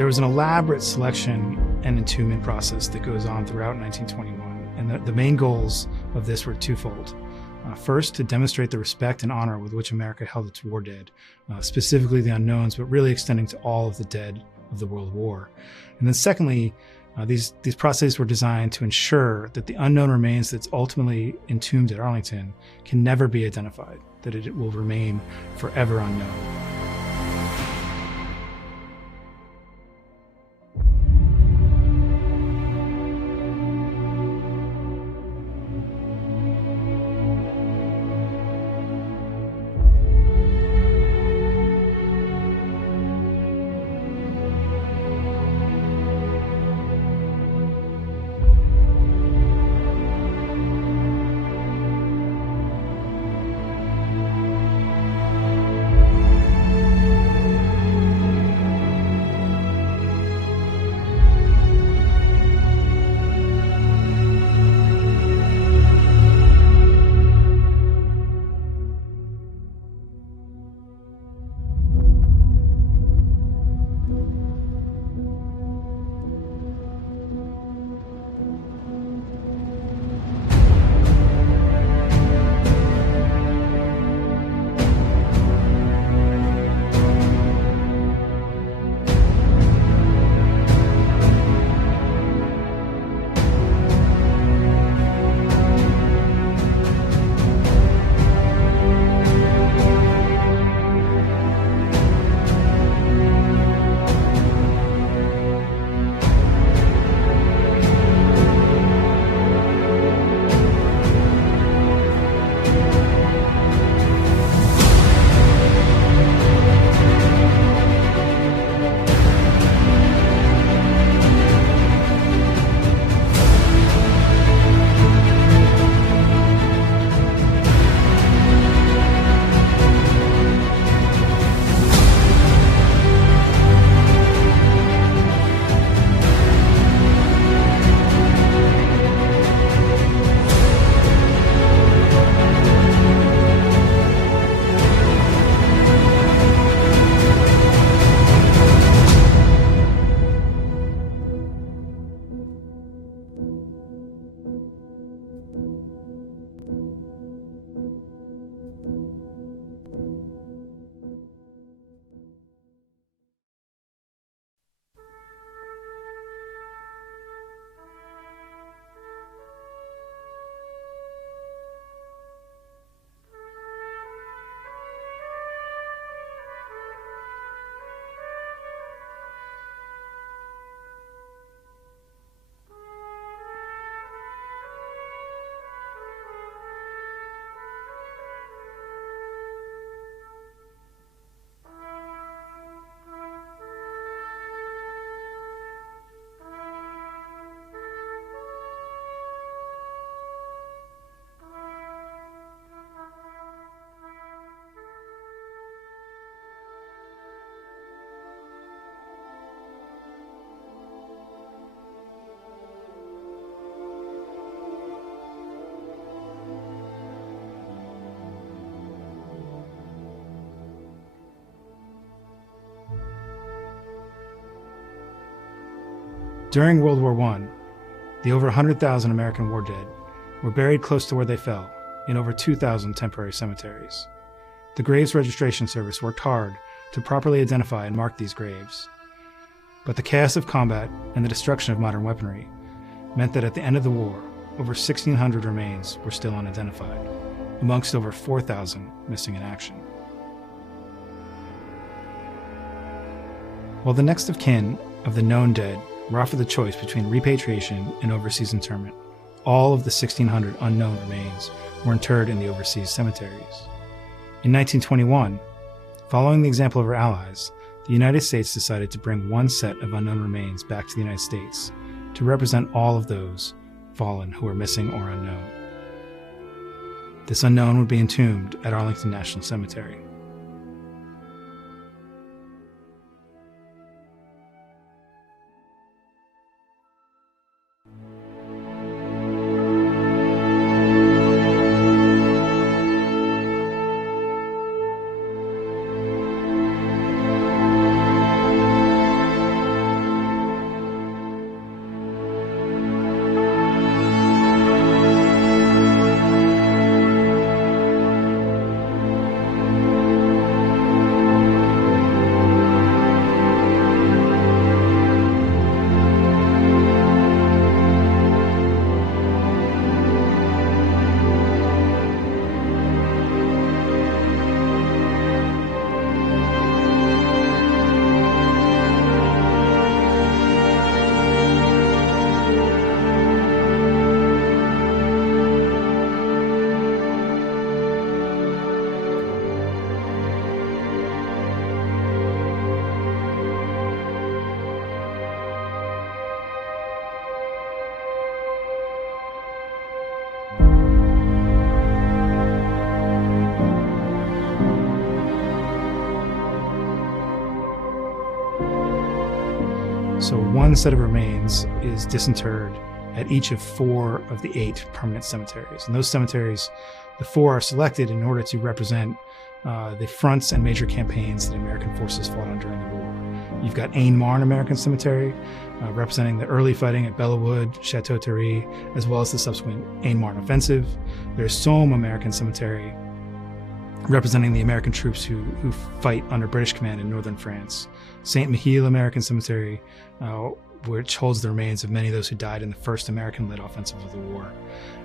There was an elaborate selection and entombment process that goes on throughout 1921, and the main goals of this were twofold. First, to demonstrate the respect and honor with which America held its war dead, specifically the unknowns, but really extending to all of the dead of the World War. And then secondly, these processes were designed to ensure that the unknown remains that's ultimately entombed at Arlington can never be identified, that it will remain forever unknown. During World War I, the over 100,000 American war dead were buried close to where they fell, in over 2,000 temporary cemeteries. The Graves Registration Service worked hard to properly identify and mark these graves. But the chaos of combat and the destruction of modern weaponry meant that at the end of the war, over 1,600 remains were still unidentified, amongst over 4,000 missing in action. While the next of kin of the known dead were offered the choice between repatriation and overseas interment, all of the 1,600 unknown remains were interred in the overseas cemeteries. In 1921, following the example of our allies, the United States decided to bring one set of unknown remains back to the United States to represent all of those fallen who were missing or unknown. This unknown would be entombed at Arlington National Cemetery. So one set of remains is disinterred at each of 4 of the 8 permanent cemeteries. And those cemeteries, the 4 are selected in order to represent the fronts and major campaigns that American forces fought on during the war. You've got Aisne-Marne American Cemetery, representing the early fighting at Bellewood, Chateau-Thierry, as well as the subsequent Aisne-Marne offensive. There's Somme American Cemetery, representing the American troops who fight under British command in northern France. Saint-Mihiel American Cemetery, which holds the remains of many of those who died in the first American-led offensive of the war.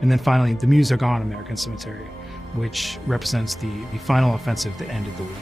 And then finally, the Meuse-Argonne American Cemetery, which represents the final offensive that ended the war.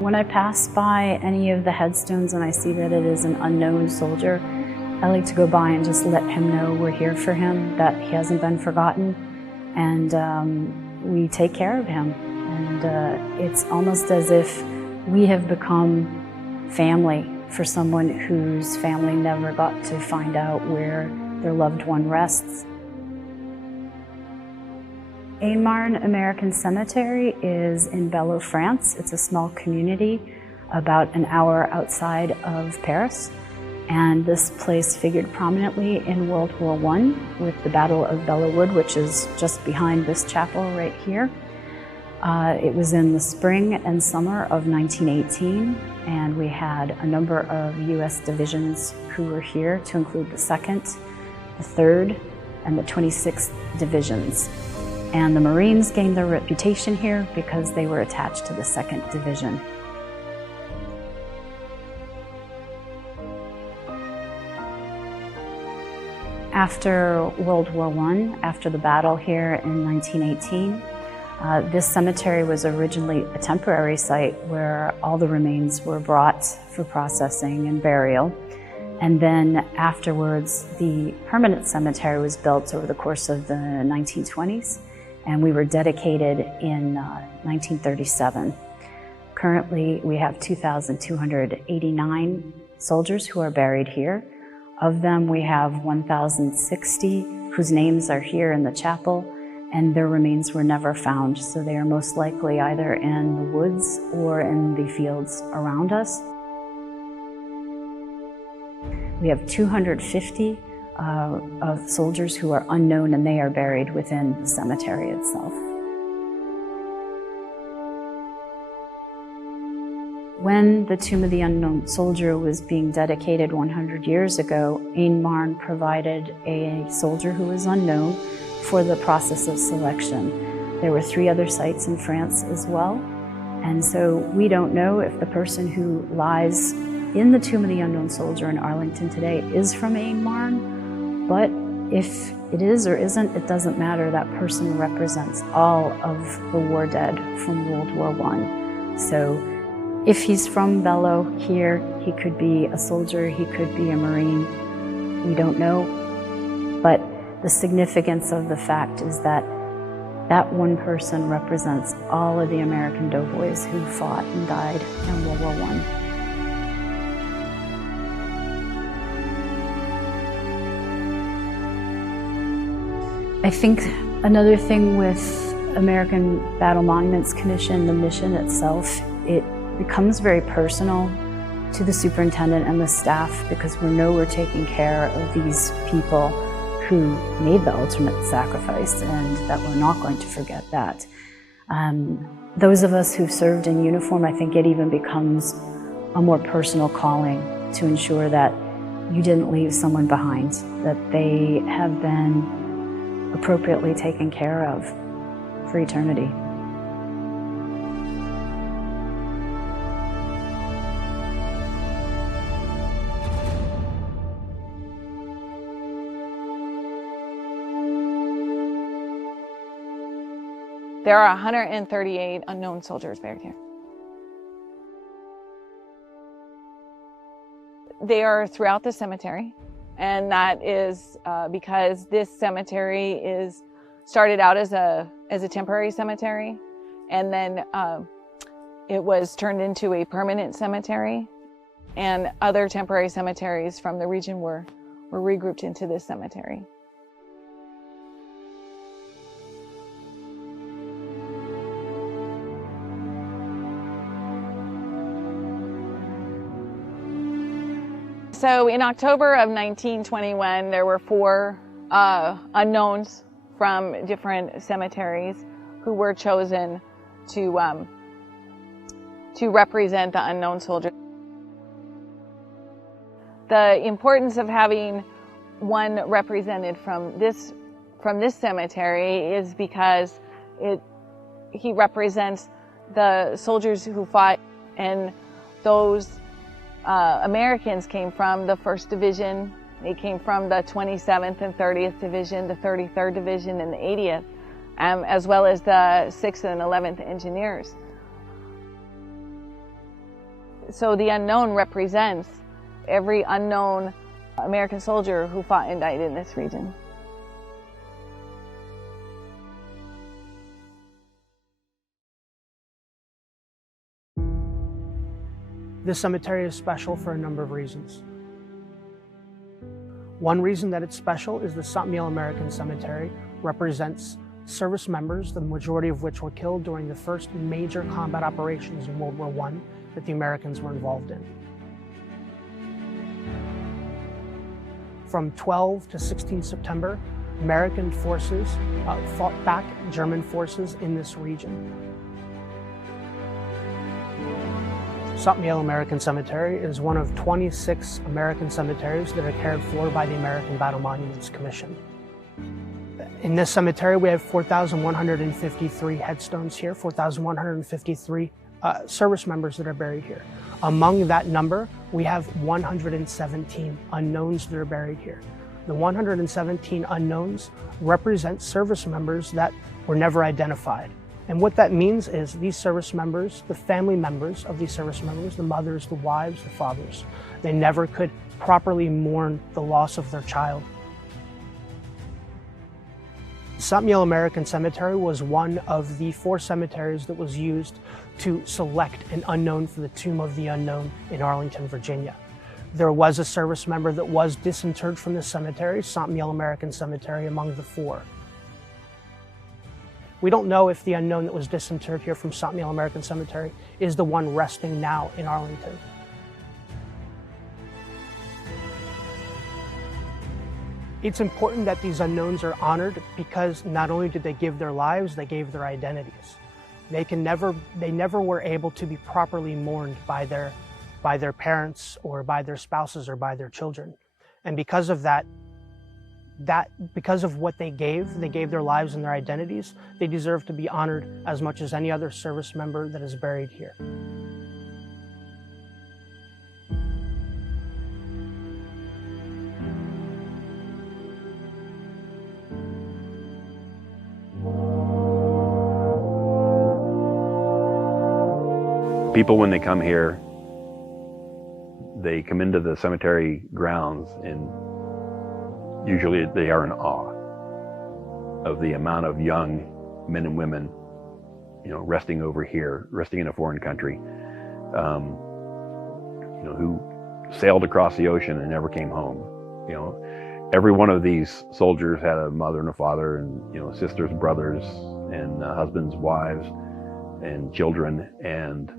When I pass by any of the headstones and I see that it is an unknown soldier, I like to go by and just let him know we're here for him, that he hasn't been forgotten, and we take care of him. And it's almost as if we have become family for someone whose family never got to find out where their loved one rests. Aisne-Marne American Cemetery is in Belleau, France. It's a small community about an hour outside of Paris. And this place figured prominently in World War I with the Battle of Bellewood, which is just behind this chapel right here. It was in the spring and summer of 1918, and we had a number of U.S. divisions who were here, to include the 2nd, the 3rd, and the 26th Divisions. And the Marines gained their reputation here because they were attached to the 2nd Division. After World War I, after the battle here in 1918, this cemetery was originally a temporary site where all the remains were brought for processing and burial. And then afterwards, the permanent cemetery was built over the course of the 1920s. And we were dedicated in 1937. Currently, we have 2,289 soldiers who are buried here. Of them, we have 1,060 whose names are here in the chapel, and their remains were never found, so they are most likely either in the woods or in the fields around us. We have 250 of soldiers who are unknown, and they are buried within the cemetery itself. When the Tomb of the Unknown Soldier was being dedicated 100 years ago, Aisne-Marne provided a soldier who was unknown for the process of selection. There were 3 other sites in France as well, and so we don't know if the person who lies in the Tomb of the Unknown Soldier in Arlington today is from Aisne-Marne. But if it is or isn't, it doesn't matter. That person represents all of the war dead from World War I. So if he's from Belleau here, he could be a soldier, he could be a Marine. We don't know. But the significance of the fact is that that one person represents all of the American doughboys who fought and died in World War I. I think another thing with American Battle Monuments Commission, the mission itself, it becomes very personal to the superintendent and the staff because we know we're taking care of these people who made the ultimate sacrifice, and that we're not going to forget that. Those of us who've served in uniform, I think it even becomes a more personal calling to ensure that you didn't leave someone behind, that they have been appropriately taken care of for eternity. There are 138 unknown soldiers buried here. They are throughout the cemetery. And that is because this cemetery started out as a temporary cemetery, and then it was turned into a permanent cemetery, and other temporary cemeteries from the region were regrouped into this cemetery. So in October of 1921, there were 4 unknowns from different cemeteries who were chosen to represent the unknown soldier. The importance of having one represented from this cemetery is because he represents the soldiers who fought, and those Americans came from the 1st Division. They came from the 27th and 30th Division, the 33rd Division, and the 80th, as well as the 6th and 11th Engineers. So the unknown represents every unknown American soldier who fought and died in this region. This cemetery is special for a number of reasons. One reason that it's special is the Saint-Mihiel American Cemetery represents service members, the majority of which were killed during the first major combat operations in World War I that the Americans were involved in. From 12 to 16 September, American forces fought back German forces in this region. Saint-Mihiel American Cemetery is one of 26 American cemeteries that are cared for by the American Battle Monuments Commission. In this cemetery, we have 4,153 headstones here, 4,153 service members that are buried here. Among that number, we have 117 unknowns that are buried here. The 117 unknowns represent service members that were never identified. And what that means is these service members, the family members of these service members, the mothers, the wives, the fathers, they never could properly mourn the loss of their child. Saint-Mihiel American Cemetery was one of the 4 cemeteries that was used to select an unknown for the Tomb of the Unknown in Arlington, Virginia. There was a service member that was disinterred from the cemetery, Saint-Mihiel American Cemetery, among the 4. We don't know if the unknown that was disinterred here from Saint-Mihiel American Cemetery is the one resting now in Arlington. It's important that these unknowns are honored because not only did they give their lives, they gave their identities. They never were able to be properly mourned by their parents or by their spouses or by their children. And because of that, because of what they gave their lives and their identities, they deserve to be honored as much as any other service member that is buried here. People, when they come here, they come into the cemetery grounds and usually they are in awe of the amount of young men and women, resting over here, resting in a foreign country, who sailed across the ocean and never came home. Every one of these soldiers had a mother and a father and, sisters, brothers, and husbands, wives, and children. And,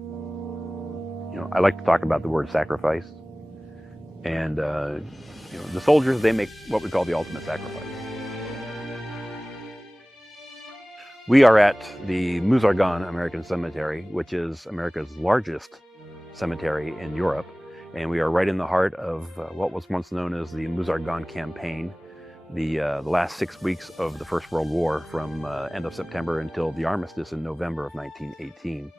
I like to talk about the word sacrifice. And, the soldiers, they make what we call the ultimate sacrifice. We are at the Meuse-Argonne American Cemetery, which is America's largest cemetery in Europe. And we are right in the heart of what was once known as the Meuse-Argonne campaign, the last 6 weeks of the First World War, from end of September until the armistice in November of 1918.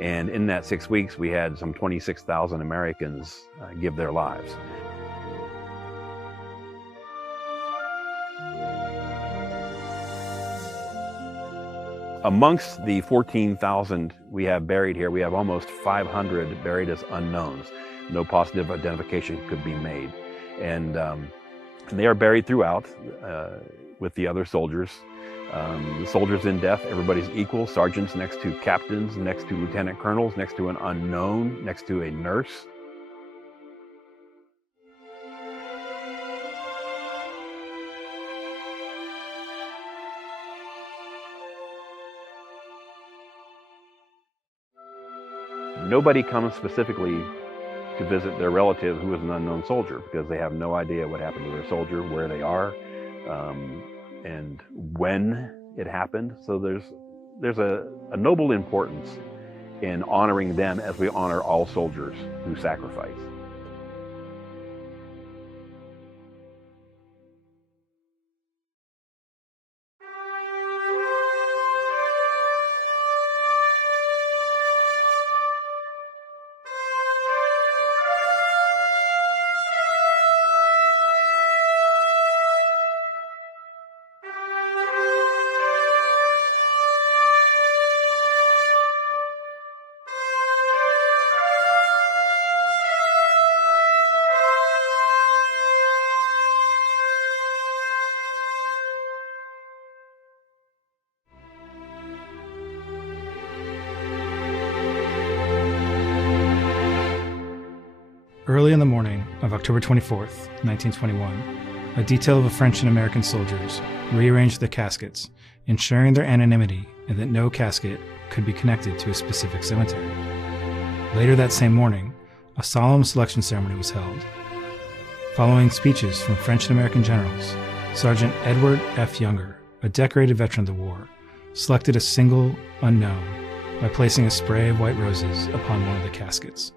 And in that 6 weeks, we had some 26,000 Americans give their lives. Amongst the 14,000 we have buried here, we have almost 500 buried as unknowns. No positive identification could be made. And And they are buried throughout with the other soldiers. The soldiers in death, everybody's equal. Sergeants next to captains, next to lieutenant colonels, next to an unknown, next to a nurse. Nobody comes specifically to visit their relative who is an unknown soldier, because they have no idea what happened to their soldier, where they are, and when it happened. So there's a noble importance in honoring them as we honor all soldiers who sacrifice. Early in the morning of October 24th, 1921, a detail of French and American soldiers rearranged the caskets, ensuring their anonymity and that no casket could be connected to a specific cemetery. Later that same morning, a solemn selection ceremony was held. Following speeches from French and American generals, Sergeant Edward F. Younger, a decorated veteran of the war, selected a single unknown by placing a spray of white roses upon one of the caskets.